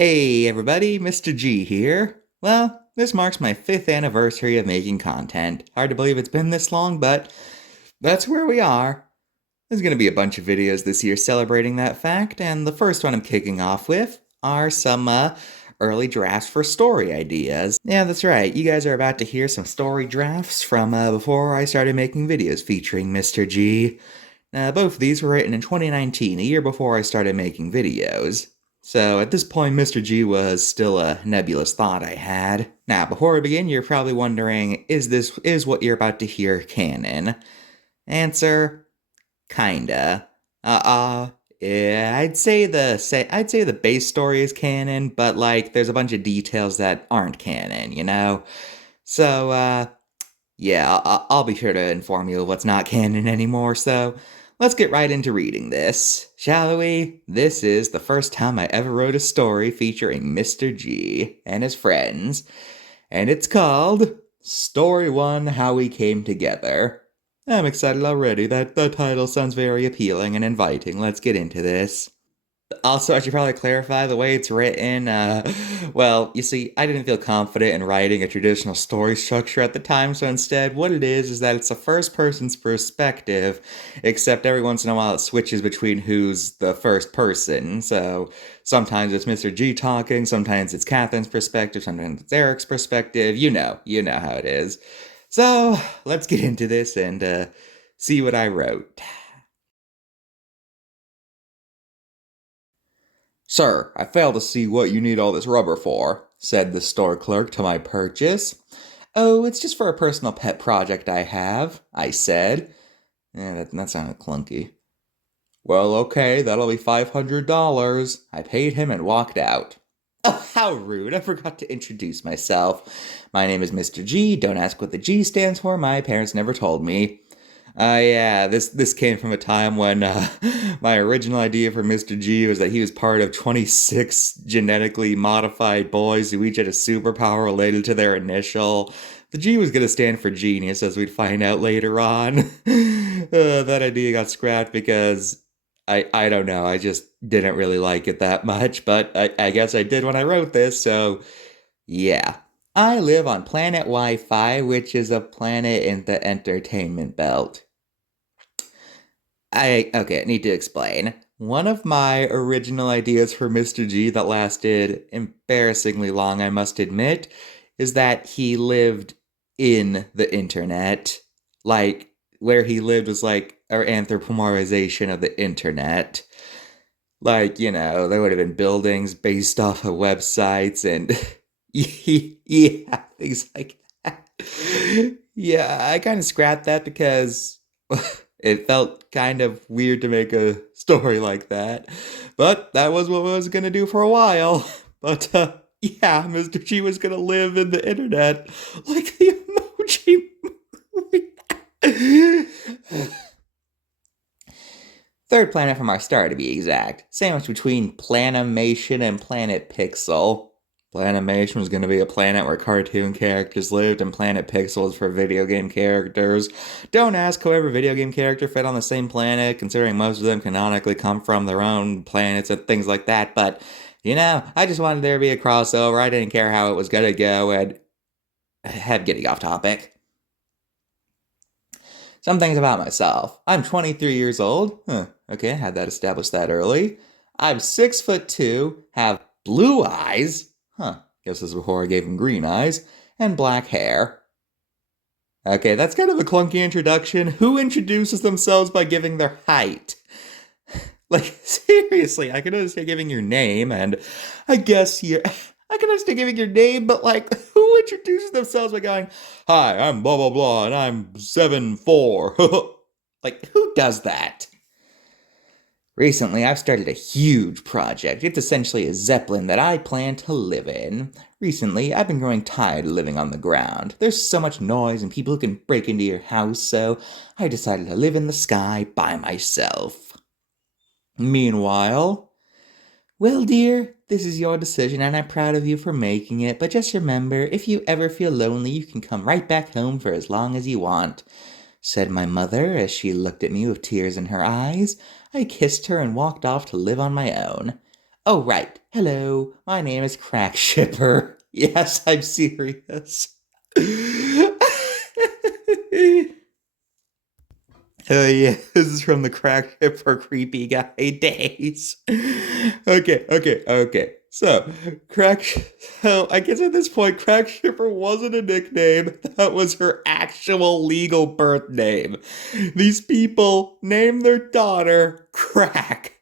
Hey everybody, Mr. G here. Well, this marks my 5th anniversary of making content. Hard to believe it's been this long, but that's where we are. There's gonna be a bunch of videos this year celebrating that fact, and the first one I'm kicking off with are some early drafts for story ideas. Yeah, that's right, you guys are about to hear some story drafts from before I started making videos featuring Mr. G. Both of these were written in 2019, a year before I started making videos. So at this point, Mr. G was still a nebulous thought I had. Now, before we begin, you're probably wondering, is what you're about to hear canon? Answer, kinda. Yeah, I'd say the base story is canon, but like there's a bunch of details that aren't canon, you know? So yeah, I'll be sure to inform you of what's not canon anymore, so let's get right into reading this, shall we? This is the first time I ever wrote a story featuring Mr. G and his friends, and it's called Story 1 How We Came Together. I'm excited already. The title sounds very appealing and inviting. Let's get into this. Also, I should probably clarify the way it's written. Well, you see, I didn't feel confident in writing a traditional story structure at the time, so instead, what it is that it's a first person's perspective, except every once in a while it switches between who's the first person. So sometimes it's Mr. G talking, sometimes it's Catherine's perspective, sometimes it's Eric's perspective. You know how it is. So let's get into this and see what I wrote. Sir, I fail to see what you need all this rubber for, said the store clerk to my purchase. Oh, it's just for a personal pet project I have, I said. That sounded clunky. Well, okay, that'll be $500. I paid him and walked out. Oh, how rude. I forgot to introduce myself. My name is Mr. G. Don't ask what the G stands for. My parents never told me. Yeah, this came from a time when my original idea for Mr. G was that he was part of 26 genetically modified boys who each had a superpower related to their initial. The G was going to stand for genius, as we'd find out later on. That idea got scrapped because I don't know, I just didn't really like it that much, but I guess I did when I wrote this, so yeah. I live on planet Wi-Fi, which is a planet in the entertainment belt. I need to explain. One of my original ideas for Mr. G that lasted embarrassingly long, I must admit, is that he lived in the internet. Like, where he lived was like our anthropomorphization of the internet. Like, you know, there would have been buildings based off of websites and yeah, things like that. Yeah, I kind of scrapped that because it felt kind of weird to make a story like that. But that was what I was gonna do for a while. But yeah, Mr. G was gonna live in the internet like the emoji movie. Third planet from our star, to be exact. Sandwiched between Planimation and Planet Pixel. Planimation was going to be a planet where cartoon characters lived, and Planet Pixel was for video game characters. Don't ask how every video game character fit on the same planet, considering most of them canonically come from their own planets and things like that, but, you know, I just wanted there to be a crossover. I didn't care how it was going to go, and I'm getting off topic. Some things about myself. I'm 23 years old. Okay, I had that established that early. I'm 6'2", have blue eyes. Guess this is before I gave him green eyes. And black hair. Okay, that's kind of a clunky introduction. Who introduces themselves by giving their height? Like, seriously, I can understand giving your name, and I guess you're. I can understand giving your name, but like, who introduces themselves by going, "Hi, I'm blah blah blah, and I'm 7'4"? Like, who does that? Recently, I've started a huge project. It's essentially a zeppelin that I plan to live in. Recently, I've been growing tired of living on the ground. There's so much noise and people who can break into your house, so I decided to live in the sky by myself. Meanwhile, well, dear, this is your decision and I'm proud of you for making it, but just remember, if you ever feel lonely, you can come right back home for as long as you want, said my mother as she looked at me with tears in her eyes. I kissed her and walked off to live on my own. Oh, right. Hello, my name is Crack Shipper. Yes, I'm serious. Yeah, this is from the Crack Shipper creepy guy days. Okay. So I guess at this point, Crack Shipper wasn't a nickname. That was her actual legal birth name. These people named their daughter Crack.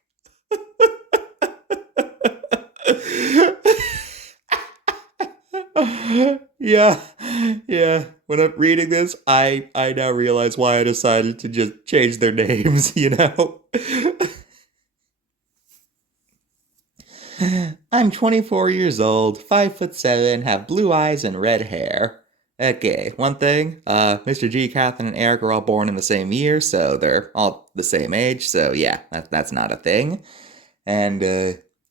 Yeah, yeah. When I'm reading this, I now realize why I decided to just change their names, you know? I'm 24 years old, 5'7", have blue eyes and red hair. Okay, one thing, Mr. G, Catherine, and Eric are all born in the same year, so they're all the same age, so yeah, that's not a thing. And,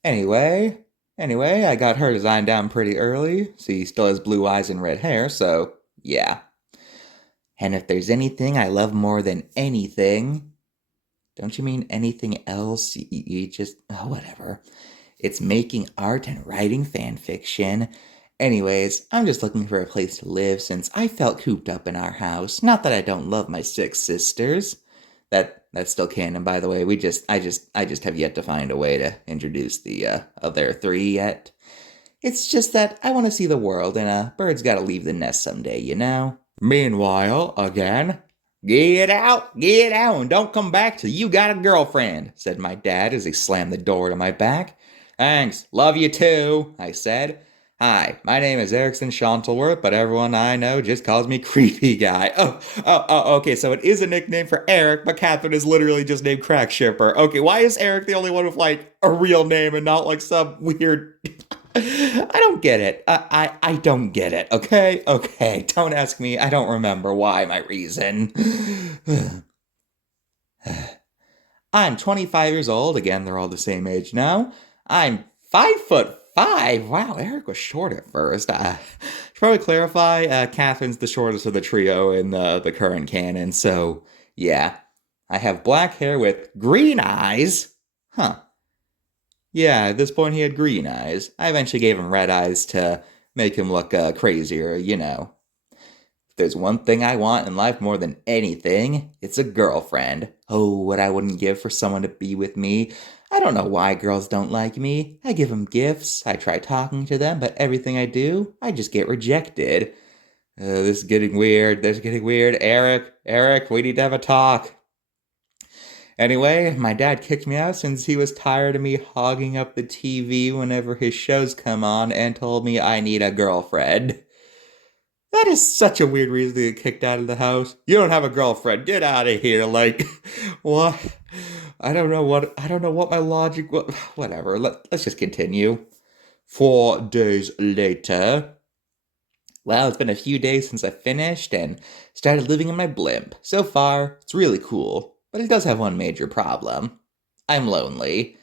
anyway, I got her design down pretty early. She still has blue eyes and red hair, so yeah. And if there's anything I love more than anything, don't you mean anything else? You just, oh, whatever. It's making art and writing fan fiction. Anyways, I'm just looking for a place to live since I felt cooped up in our house. Not that I don't love my 6 sisters. That's still canon, by the way. I just have yet to find a way to introduce the other 3 yet. It's just that I want to see the world, and a bird's got to leave the nest someday, you know. Meanwhile, again, get out, and don't come back till you got a girlfriend, said my dad as he slammed the door to my back. Thanks, love you too, I said. Hi, my name is Erickson Shantleworth, but everyone I know just calls me Creepy Guy. Okay, so it is a nickname for Eric, but Catherine is literally just named Crack Shipper. Okay, why is Eric the only one with, like, a real name and not, like, some weird... I don't get it. I don't get it, okay? Okay, don't ask me. I don't remember why my reason. I'm 25 years old. Again, they're all the same age now. I'm 5'5". Wow, Eric was short at first. Should probably clarify, Catherine's the shortest of the trio in the current canon, so yeah. I have black hair with green eyes. Huh. Yeah, at this point he had green eyes. I eventually gave him red eyes to make him look crazier, you know. If there's one thing I want in life more than anything, it's a girlfriend. Oh, what I wouldn't give for someone to be with me. I don't know why girls don't like me. I give them gifts, I try talking to them, but everything I do, I just get rejected. This is getting weird. Eric, we need to have a talk. Anyway, my dad kicked me out since he was tired of me hogging up the TV whenever his shows come on and told me I need a girlfriend. That is such a weird reason to get kicked out of the house. You don't have a girlfriend. Get out of here. Like, what? I don't know what my logic was. Whatever. Let's just continue. 4 days later. Well, it's been a few days since I finished and started living in my blimp. So far, it's really cool. But it does have one major problem. I'm lonely.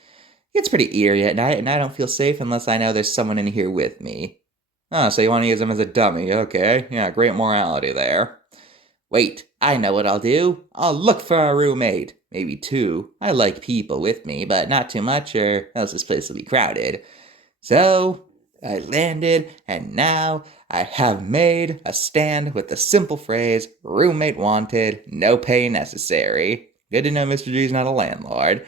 It's pretty eerie at night, and I don't feel safe unless I know there's someone in here with me. Oh, so you want to use him as a dummy, okay. Yeah, great morality there. Wait, I know what I'll do. I'll look for a roommate. Maybe 2. I like people with me, but not too much, or else this place will be crowded. So, I landed, and now I have made a stand with the simple phrase, roommate wanted, no pay necessary. Good to know Mr. G's not a landlord.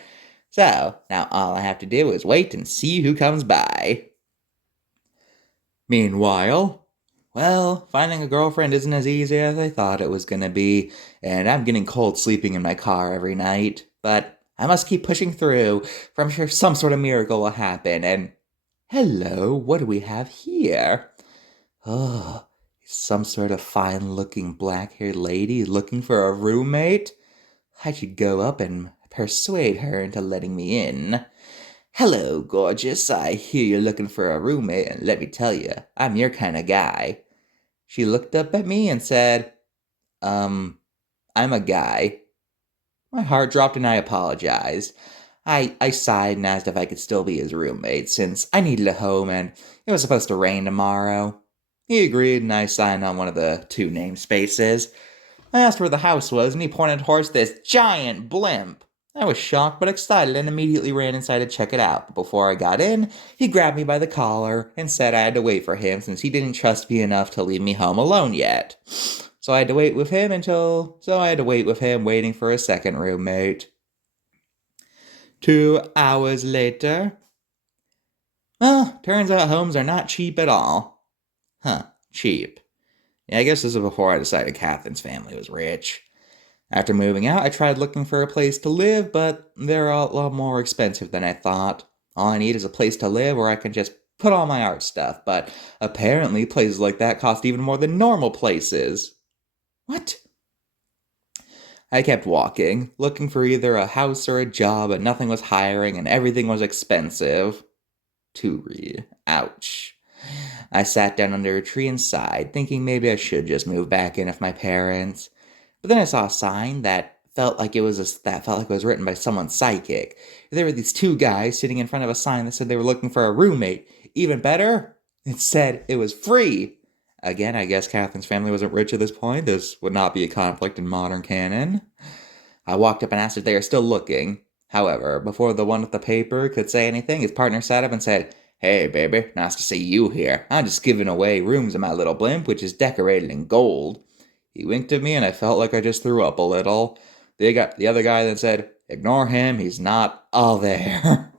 So, now all I have to do is wait and see who comes by. Meanwhile, well, finding a girlfriend isn't as easy as I thought it was gonna be, and I'm getting cold sleeping in my car every night. But I must keep pushing through, for I'm sure some sort of miracle will happen, and... Hello, what do we have here? Oh, some sort of fine-looking black-haired lady looking for a roommate? I should go up and persuade her into letting me in. Hello, gorgeous. I hear you're looking for a roommate, and let me tell you, I'm your kind of guy. She looked up at me and said, I'm a guy. My heart dropped and I apologized. I sighed and asked if I could still be his roommate, since I needed a home and it was supposed to rain tomorrow. He agreed and I signed on one of the 2 namespaces. I asked where the house was and he pointed towards this giant blimp. I was shocked but excited and immediately ran inside to check it out. But before I got in, he grabbed me by the collar and said I had to wait for him since he didn't trust me enough to leave me home alone yet. So I had to wait with him waiting for a second roommate. 2 hours later. Well, turns out homes are not cheap at all. Cheap. Yeah, I guess this was before I decided Catherine's family was rich. After moving out, I tried looking for a place to live, but they're a lot more expensive than I thought. All I need is a place to live where I can just put all my art stuff, but apparently places like that cost even more than normal places. What? I kept walking, looking for either a house or a job, but nothing was hiring and everything was expensive. To read. Ouch. I sat down under a tree and sighed, thinking maybe I should just move back in with my parents. But then I saw a sign that felt like it was written by someone psychic. There were these two guys sitting in front of a sign that said they were looking for a roommate. Even better, it said it was free. Again, I guess Catherine's family wasn't rich at this point. This would not be a conflict in modern canon. I walked up and asked if they are still looking. However, before the one with the paper could say anything, his partner sat up and said, "Hey, baby, nice to see you here. I'm just giving away rooms in my little blimp, which is decorated in gold." He winked at me, and I felt like I just threw up a little. The other guy then said, "Ignore him, he's not all there."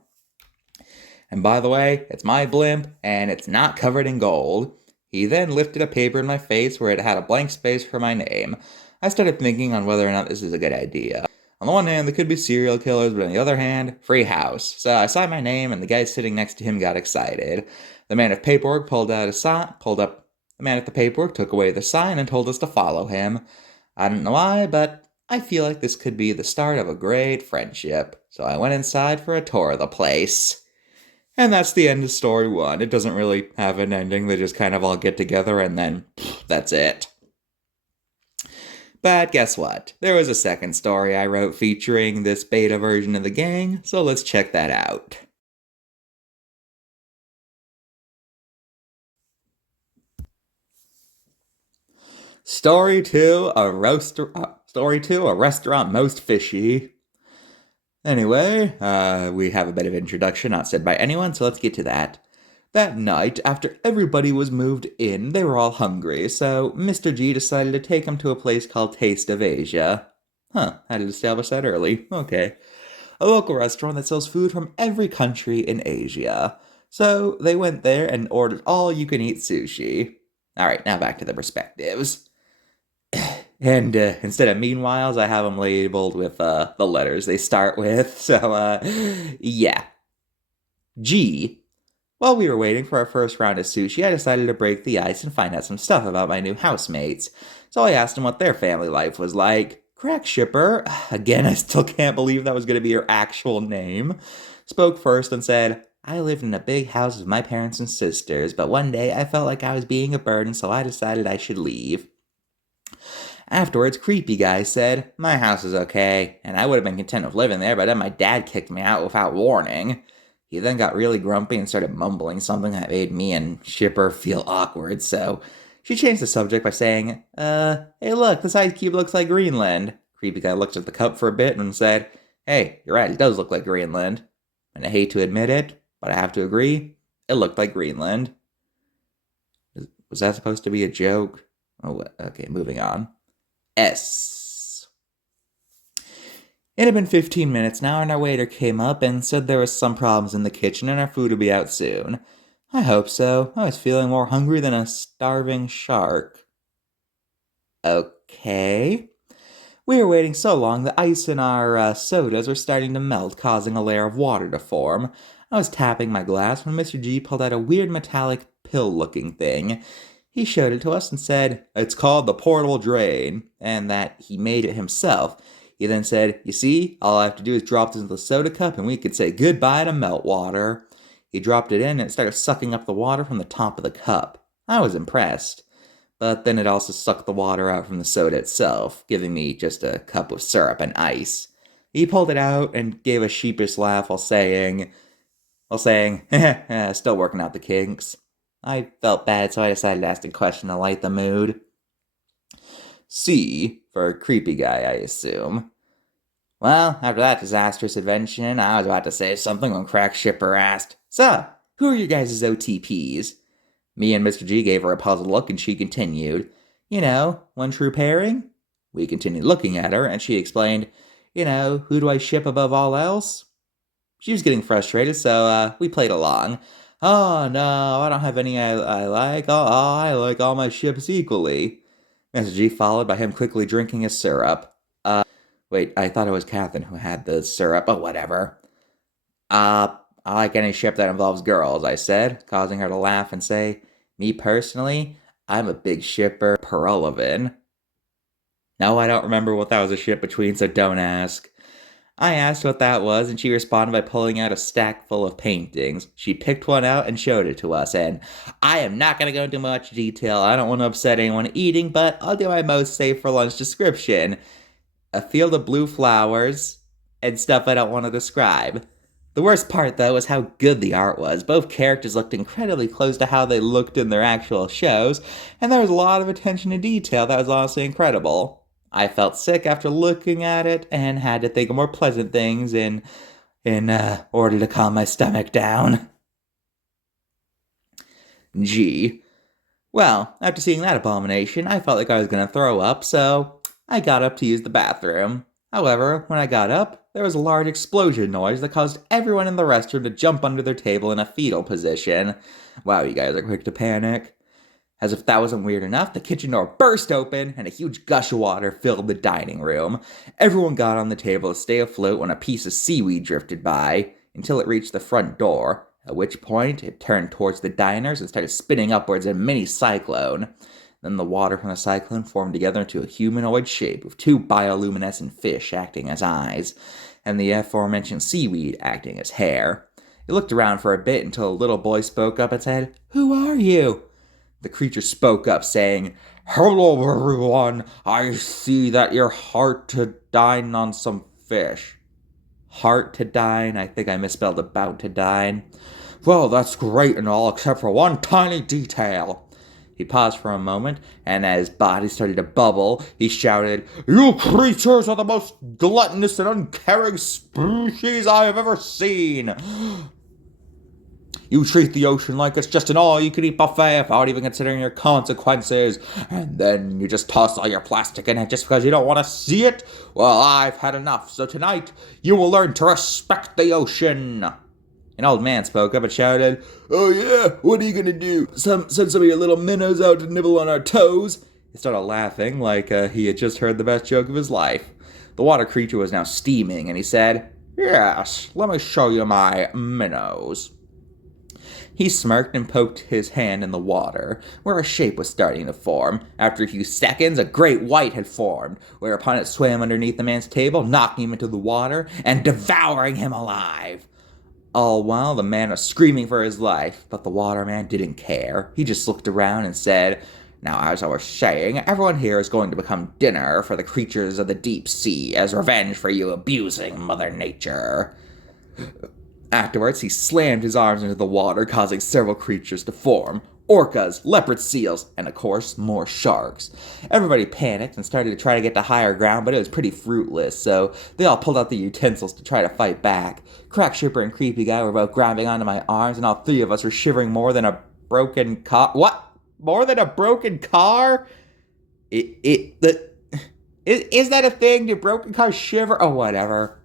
And by the way, it's my blimp, and it's not covered in gold. He then lifted a paper in my face where it had a blank space for my name. I started thinking on whether or not this is a good idea. On the one hand, there could be serial killers, but on the other hand, free house. So I signed my name, and the guy sitting next to him got excited. The man of paperwork the man at the paperwork took away the sign and told us to follow him. I don't know why, but I feel like this could be the start of a great friendship. So I went inside for a tour of the place. And that's the end of story 1. It doesn't really have an ending. They just kind of all get together and then that's it. But guess what? There was a second story I wrote featuring this beta version of the gang, so let's check that out. Story 2, a restaurant most fishy. Anyway, we have a bit of introduction not said by anyone, so let's get to that. That night, after everybody was moved in, they were all hungry, so Mr.G decided to take them to a place called Taste of Asia. Had to establish that early. Okay. A local restaurant that sells food from every country in Asia. So they went there and ordered all-you-can-eat sushi. Alright, now back to the perspectives. And instead of meanwhiles, I have them labeled with the letters they start with. So, yeah. G. While we were waiting for our first round of sushi, I decided to break the ice and find out some stuff about my new housemates. So I asked them what their family life was like. Crack Shipper, again, I still can't believe that was going to be her actual name, spoke first and said, "I lived in a big house with my parents and sisters, but one day I felt like I was being a burden, so I decided I should leave." Afterwards, Creepy Guy said, "My house is okay, and I would have been content with living there, but then my dad kicked me out without warning." He then got really grumpy and started mumbling something that made me and Shipper feel awkward, so she changed the subject by saying, "Hey look, this ice cube looks like Greenland." Creepy Guy looked at the cup for a bit and said, "Hey, you're right, it does look like Greenland." And I hate to admit it, but I have to agree, it looked like Greenland. Was that supposed to be a joke? Oh, okay, moving on. S. It had been 15 minutes now, and our waiter came up and said there was some problems in the kitchen and our food would be out soon. I hope so. I was feeling more hungry than a starving shark. Okay. We were waiting so long, the ice in our sodas were starting to melt, causing a layer of water to form. I was tapping my glass when Mr. G pulled out a weird metallic pill-looking thing. He showed it to us and said, "It's called the portable drain," and that he made it himself. He then said, "You see, all I have to do is drop this into the soda cup and we could say goodbye to meltwater." He dropped it in and it started sucking up the water from the top of the cup. I was impressed. But then it also sucked the water out from the soda itself, giving me just a cup of syrup and ice. He pulled it out and gave a sheepish laugh while saying, "Still working out the kinks." I felt bad, so I decided to ask a question to light the mood. C, for Creepy Guy, I assume. Well, after that disastrous invention, I was about to say something when Crack Shipper asked, "So, who are your guys' OTPs?" Me and Mr. G gave her a puzzled look and she continued, one true pairing? We continued looking at her and she explained, who do I ship above all else? She was getting frustrated, so we played along. "Oh no, I don't have any I like. Oh, I like all my ships equally." Mr. G followed by him quickly drinking his syrup. Wait, I thought it was Catherine who had the syrup. Oh, whatever. I like any ship that involves girls, I said, causing her to laugh and say, "Me personally, I'm a big shipper Perullivan." No, I don't remember what that was a ship between, so don't ask. I asked what that was, and she responded by pulling out a stack full of paintings. She picked one out and showed it to us, and I am not going to go into much detail. I don't want to upset anyone eating, but I'll do my most safe for lunch description. A field of blue flowers, and stuff I don't want to describe. The worst part, though, was how good the art was. Both characters looked incredibly close to how they looked in their actual shows, and there was a lot of attention to detail that was honestly incredible. I felt sick after looking at it and had to think of more pleasant things in order to calm my stomach down. G. Well, after seeing that abomination, I felt like I was going to throw up, so I got up to use the bathroom. However, when I got up, there was a large explosion noise that caused everyone in the restroom to jump under their table in a fetal position. Wow, you guys are quick to panic. As if that wasn't weird enough, the kitchen door burst open and a huge gush of water filled the dining room. Everyone got on the table to stay afloat when a piece of seaweed drifted by, until it reached the front door, at which point it turned towards the diners and started spinning upwards in a mini cyclone. Then the water from the cyclone formed together into a humanoid shape with two bioluminescent fish acting as eyes, and the aforementioned seaweed acting as hair. It looked around for a bit until a little boy spoke up and said, "Who are you?" The creature spoke up, saying, "Hello, everyone. I see that you're hard to dine on some fish." Heart to dine? I think I misspelled about to dine. "Well, that's great and all, except for one tiny detail." He paused for a moment, and as his body started to bubble, he shouted, "You creatures are the most gluttonous and uncaring species I have ever seen. You treat the ocean like it's just an all-you-can-eat buffet without even considering your consequences, and then you just toss all your plastic in it just because you don't want to see it? Well, I've had enough, so tonight you will learn to respect the ocean." An old man spoke up and shouted, "Oh yeah, what are you gonna do? Send some of your little minnows out to nibble on our toes?" He started laughing like he had just heard the best joke of his life. The water creature was now steaming, and he said, "Yes, let me show you my minnows." He smirked and poked his hand in the water, where a shape was starting to form. After a few seconds, a great white had formed, whereupon it swam underneath the man's table, knocking him into the water and devouring him alive. All while the man was screaming for his life, but the waterman didn't care. He just looked around and said, "Now, as I was saying, everyone here is going to become dinner for the creatures of the deep sea as revenge for you abusing Mother Nature." Afterwards, he slammed his arms into the water, causing several creatures to form. Orcas, leopard seals, and of course, more sharks. Everybody panicked and started to try to get to higher ground, but it was pretty fruitless, so they all pulled out the utensils to try to fight back. Crack Shipper and Creepy Guy were both grabbing onto my arms, and all three of us were shivering more than a broken car. What? More than a broken car? Is that a thing? Do broken cars shiver? Oh, whatever.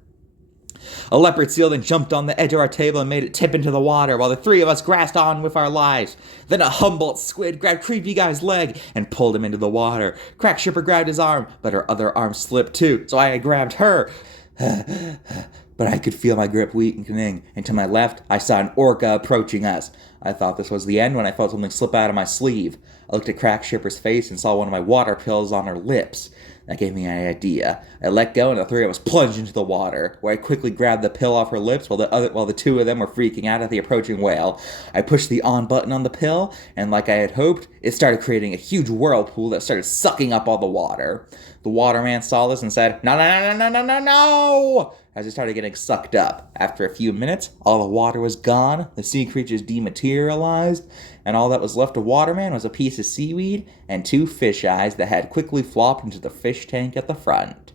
A leopard seal then jumped on the edge of our table and made it tip into the water while the three of us grasped on with our lives. Then a Humboldt squid grabbed Creepy Guy's leg and pulled him into the water. Crack Shipper grabbed his arm, but her other arm slipped too, so I grabbed her. But I could feel my grip weakening, and to my left, I saw an orca approaching us. I thought this was the end when I felt something slip out of my sleeve. I looked at Crack Shipper's face and saw one of my water pills on her lips. That gave me an idea. I let go, and the three of us plunged into the water, where I quickly grabbed the pill off her lips while the two of them were freaking out at the approaching whale. I pushed the on button on the pill, and like I had hoped, it started creating a huge whirlpool that started sucking up all the water. The waterman saw this and said, "No, no, no, no, no, no, no!" as it started getting sucked up. After a few minutes, all the water was gone, the sea creatures dematerialized, and all that was left of Waterman was a piece of seaweed and two fish eyes that had quickly flopped into the fish tank at the front.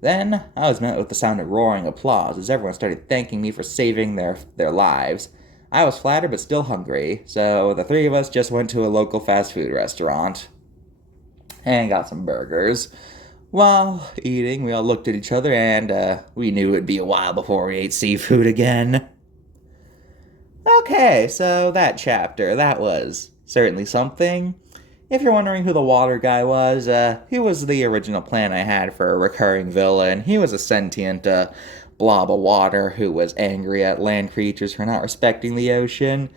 Then I was met with the sound of roaring applause as everyone started thanking me for saving their lives. I was flattered but still hungry, so the three of us just went to a local fast food restaurant and got some burgers. While eating, we all looked at each other and we knew it would be a while before we ate seafood again. Okay, so that chapter, that was certainly something. If you're wondering who the water guy was, he was the original plan I had for a recurring villain. He was a sentient blob of water who was angry at land creatures for not respecting the ocean.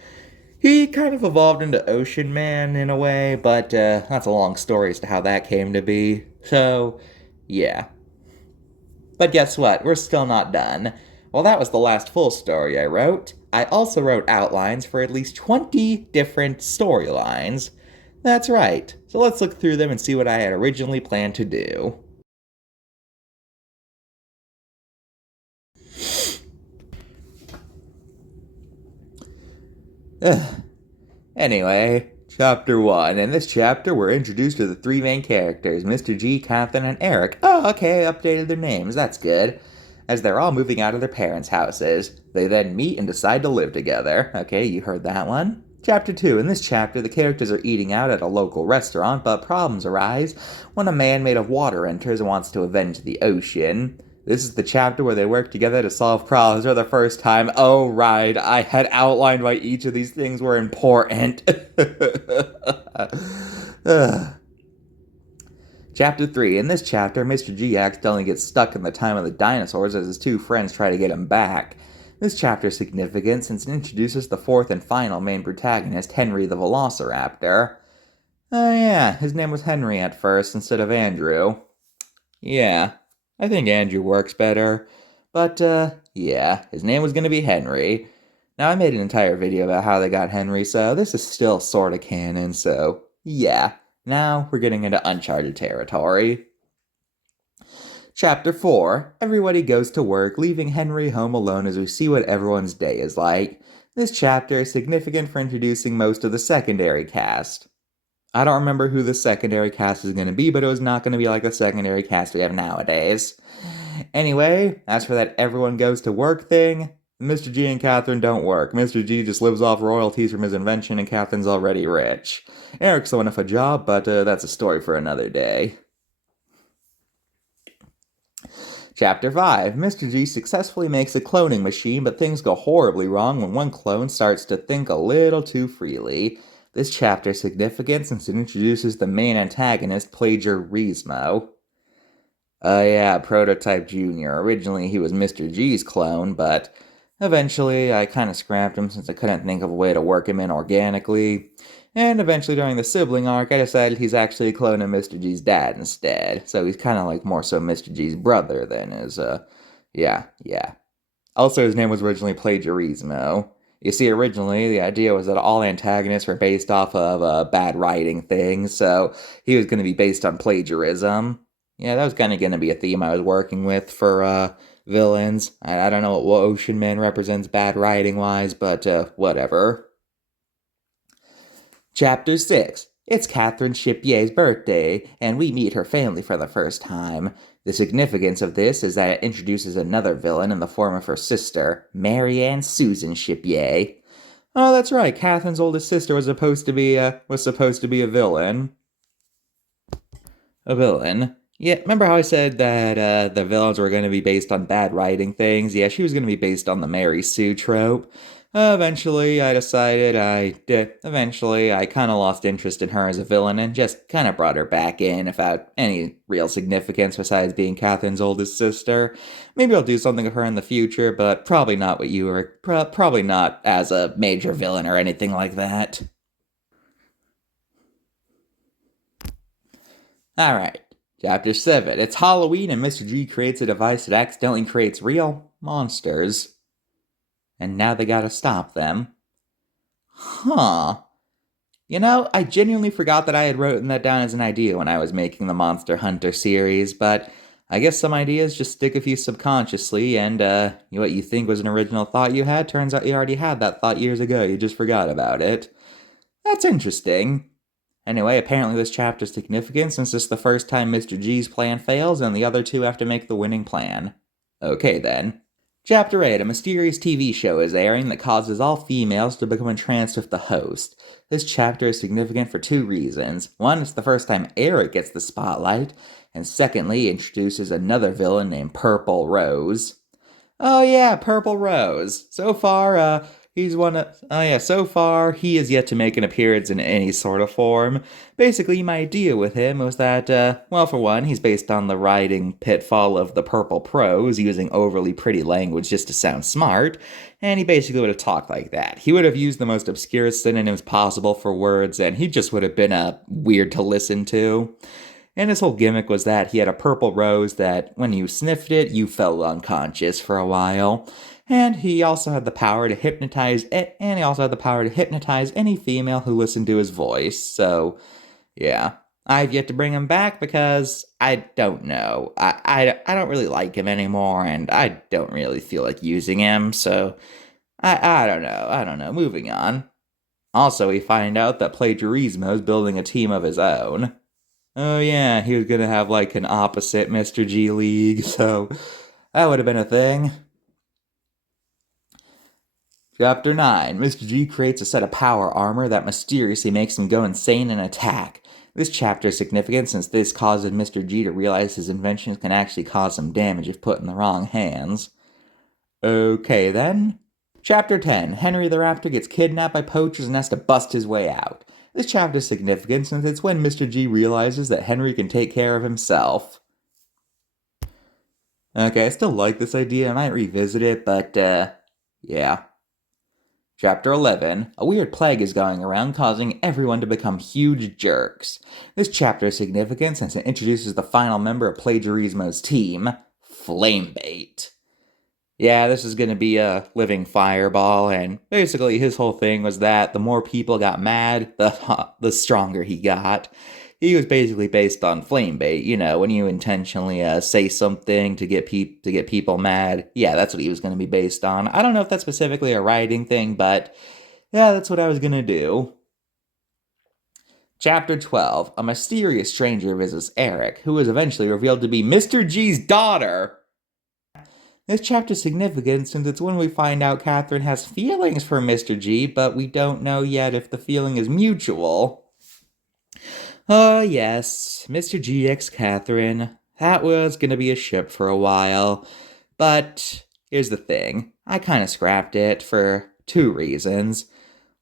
He kind of evolved into Ocean Man in a way, but that's a long story as to how that came to be. So, yeah. But guess what? We're still not done. Well, that was the last full story I wrote. I also wrote outlines for at least 20 different storylines. That's right. So let's look through them and see what I had originally planned to do. Anyway, Chapter 1. In this chapter, we're introduced to the three main characters, Mr. G, Catherine, and Eric. Oh, okay, I updated their names. That's good. As they're all moving out of their parents' houses, they then meet and decide to live together. Okay, you heard that one. Chapter 2. In this chapter, the characters are eating out at a local restaurant, but problems arise when a man made of water enters and wants to avenge the ocean. This is the chapter where they work together to solve problems for the first time. Oh, right, I had outlined why each of these things were important. Chapter 3. In this chapter, Mr. G accidentally gets stuck in the time of the dinosaurs as his two friends try to get him back. This chapter is significant since it introduces the fourth and final main protagonist, Henry the Velociraptor. Oh yeah, his name was Henry at first instead of Andrew. Yeah, I think Andrew works better. But, yeah, his name was gonna be Henry. Now, I made an entire video about how they got Henry, so this is still sorta canon, so yeah. Now, we're getting into uncharted territory. Chapter 4. Everybody goes to work, leaving Henry home alone as we see what everyone's day is like. This chapter is significant for introducing most of the secondary cast. I don't remember who the secondary cast is going to be, but it was not going to be like the secondary cast we have nowadays. Anyway, as for that everyone goes to work thing, Mr. G and Catherine don't work. Mr. G just lives off royalties from his invention, and Catherine's already rich. Eric's the one with a job, but that's a story for another day. Chapter 5. Mr. G successfully makes a cloning machine, but things go horribly wrong when one clone starts to think a little too freely. This chapter is significant since it introduces the main antagonist, Plagiarismo. Yeah, Prototype Jr. Originally, he was Mr. G's clone, but eventually I kind of scrapped him since I couldn't think of a way to work him in organically. And eventually, during the sibling arc, I decided he's actually a clone of Mr. G's dad instead. So he's kind of like more so Mr. G's brother than his, yeah. Also, his name was originally Plagiarismo. You see, originally, the idea was that all antagonists were based off of bad writing things, so he was going to be based on plagiarism. Yeah, that was kind of going to be a theme I was working with for villains. I don't know what Ocean Man represents bad writing-wise, but whatever. Chapter 6. It's Catherine Chipier's birthday, and we meet her family for the first time. The significance of this is that it introduces another villain in the form of her sister, Marianne Susan Chipier. Oh, that's right. Catherine's oldest sister was supposed to be a villain. A villain. Yeah, remember how I said that the villains were going to be based on bad writing things? Yeah, she was going to be based on the Mary Sue trope. Eventually, I kind of lost interest in her as a villain and just kind of brought her back in without any real significance besides being Catherine's oldest sister. Maybe I'll do something with her in the future, but probably not what you were, probably not as a major villain or anything like that. Alright, Chapter 7. It's Halloween and Mr. G creates a device that accidentally creates real monsters. And now they gotta stop them. Huh. You know, I genuinely forgot that I had written that down as an idea when I was making the Monster Hunter series, but I guess some ideas just stick with you subconsciously, and what you think was an original thought you had turns out you already had that thought years ago, you just forgot about it. That's interesting. Anyway, apparently this chapter's significant since it's the first time Mr. G's plan fails and the other two have to make the winning plan. Okay then. Chapter 8, a mysterious TV show is airing that causes all females to become entranced with the host. This chapter is significant for two reasons. One, it's the first time Eric gets the spotlight, and secondly, introduces another villain named Purple Rose. Oh yeah, Purple Rose. So far, so far, he has yet to make an appearance in any sort of form. Basically, my idea with him was that, well, for one, he's based on the writing pitfall of the Purple Prose, using overly pretty language just to sound smart, and he basically would have talked like that. He would have used the most obscure synonyms possible for words, and he just would have been, weird to listen to. And his whole gimmick was that he had a purple rose that, when you sniffed it, you felt unconscious for a while. And he also had the power to hypnotize any female who listened to his voice. So, yeah. I've yet to bring him back because I don't know. I don't really like him anymore, and I don't really feel like using him, so I don't know. I don't know. Moving on. Also, we find out that Plagiarismo is building a team of his own. Oh yeah, he was gonna have like an opposite Mr. G league, so that would have been a thing. Chapter 9. Mr. G creates a set of power armor that mysteriously makes him go insane and attack. This chapter is significant since this causes Mr. G to realize his inventions can actually cause some damage if put in the wrong hands. Okay then. Chapter 10. Henry the Raptor gets kidnapped by poachers and has to bust his way out. This chapter is significant since it's when Mr. G realizes that Henry can take care of himself. Okay, I still like this idea. I might revisit it, but, yeah. Chapter 11. A weird plague is going around, causing everyone to become huge jerks. This chapter is significant since it introduces the final member of Plagiarismo's team, Flamebait. Yeah, this is going to be a living fireball, and basically his whole thing was that the more people got mad, the stronger he got. He was basically based on flame bait, when you intentionally say something to get people mad. Yeah, that's what he was going to be based on. I don't know if that's specifically a writing thing, but yeah, that's what I was going to do. Chapter 12. A mysterious stranger visits Eric, who is eventually revealed to be Mr. G's daughter. This chapter is significant since it's when we find out Catherine has feelings for Mr. G, but we don't know yet if the feeling is mutual. Oh, yes, Mr. G x Catherine. That was gonna be a ship for a while. But here's the thing. I kinda scrapped it for two reasons.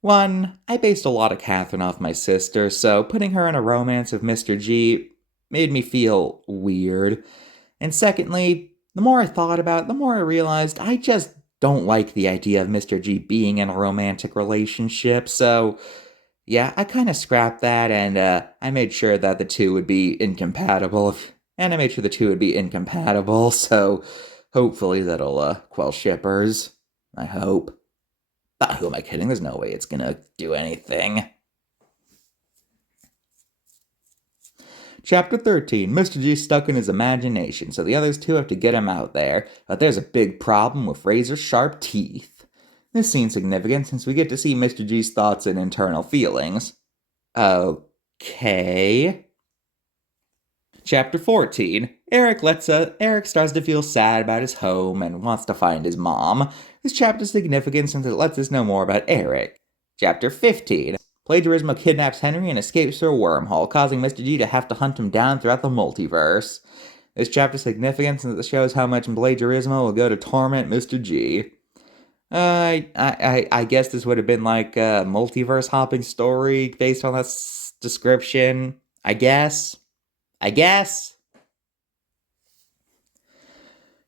One, I based a lot of Catherine off my sister, so putting her in a romance with Mr. G made me feel weird. And secondly, the more I thought about it, the more I realized I just don't like the idea of Mr. G being in a romantic relationship, so yeah, I kind of scrapped that, and I made sure that the two would be incompatible, so hopefully that'll quell shippers. I hope. But who am I kidding? There's no way it's gonna do anything. Chapter 13. Mr. G's stuck in his imagination, so the others two have to get him out there. But there's a big problem with razor-sharp teeth. This scene's significant since we get to see Mr. G's thoughts and internal feelings. Okay. Chapter 14. Eric starts to feel sad about his home and wants to find his mom. This chapter is significant since it lets us know more about Eric. Chapter 15. Plagiarismo kidnaps Henry and escapes through a wormhole, causing Mr. G to have to hunt him down throughout the multiverse. This chapter is significant since it shows how much Plagiarismo will go to torment Mr. G. I guess this would have been like a multiverse hopping story based on that description. I guess.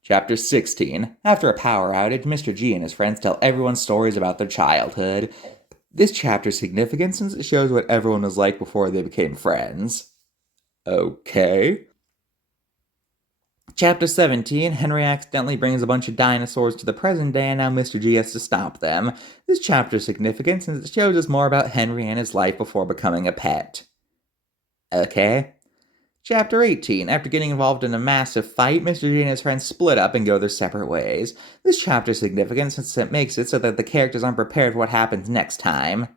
Chapter 16. After a power outage, Mr. G and his friends tell everyone stories about their childhood. This chapter is significant since it shows what everyone was like before they became friends. Okay. Chapter 17. Henry accidentally brings a bunch of dinosaurs to the present day and now Mr. G has to stop them. This chapter is significant since it shows us more about Henry and his life before becoming a pet. Okay. Chapter 18. After getting involved in a massive fight, Mr. G and his friends split up and go their separate ways. This chapter is significant since it makes it so that the characters aren't prepared for what happens next time.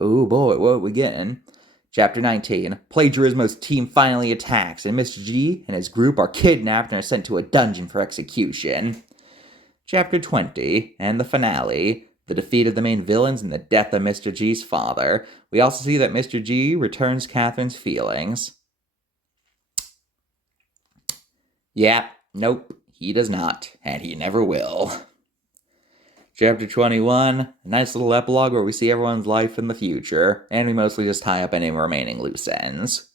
Oh boy, what are we getting? Chapter 19. Plagiarismo's team finally attacks, and Mr. G and his group are kidnapped and are sent to a dungeon for execution. Chapter 20. And the finale. The defeat of the main villains and the death of Mr. G's father. We also see that Mr. G returns Catherine's feelings. Yeah, nope, he does not, and he never will. Chapter 21, a nice little epilogue where we see everyone's life in the future, and we mostly just tie up any remaining loose ends.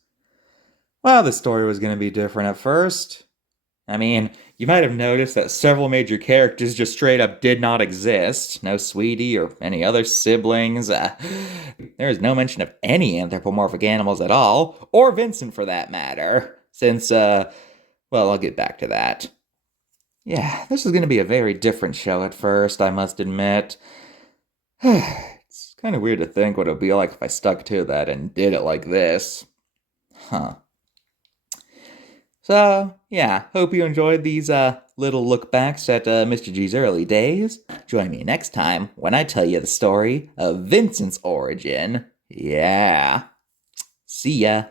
Well, the story was going to be different at first. I mean, you might have noticed that several major characters just straight up did not exist. No Sweetie or any other siblings. There is no mention of any anthropomorphic animals at all, or Vincent for that matter, since, well, I'll get back to that. Yeah, this is going to be a very different show at first, I must admit. It's kind of weird to think what it would be like if I stuck to that and did it like this. Huh. So, yeah, hope you enjoyed these little look backs at Mr. G's early days. Join me next time when I tell you the story of Vincent's origin. Yeah. See ya.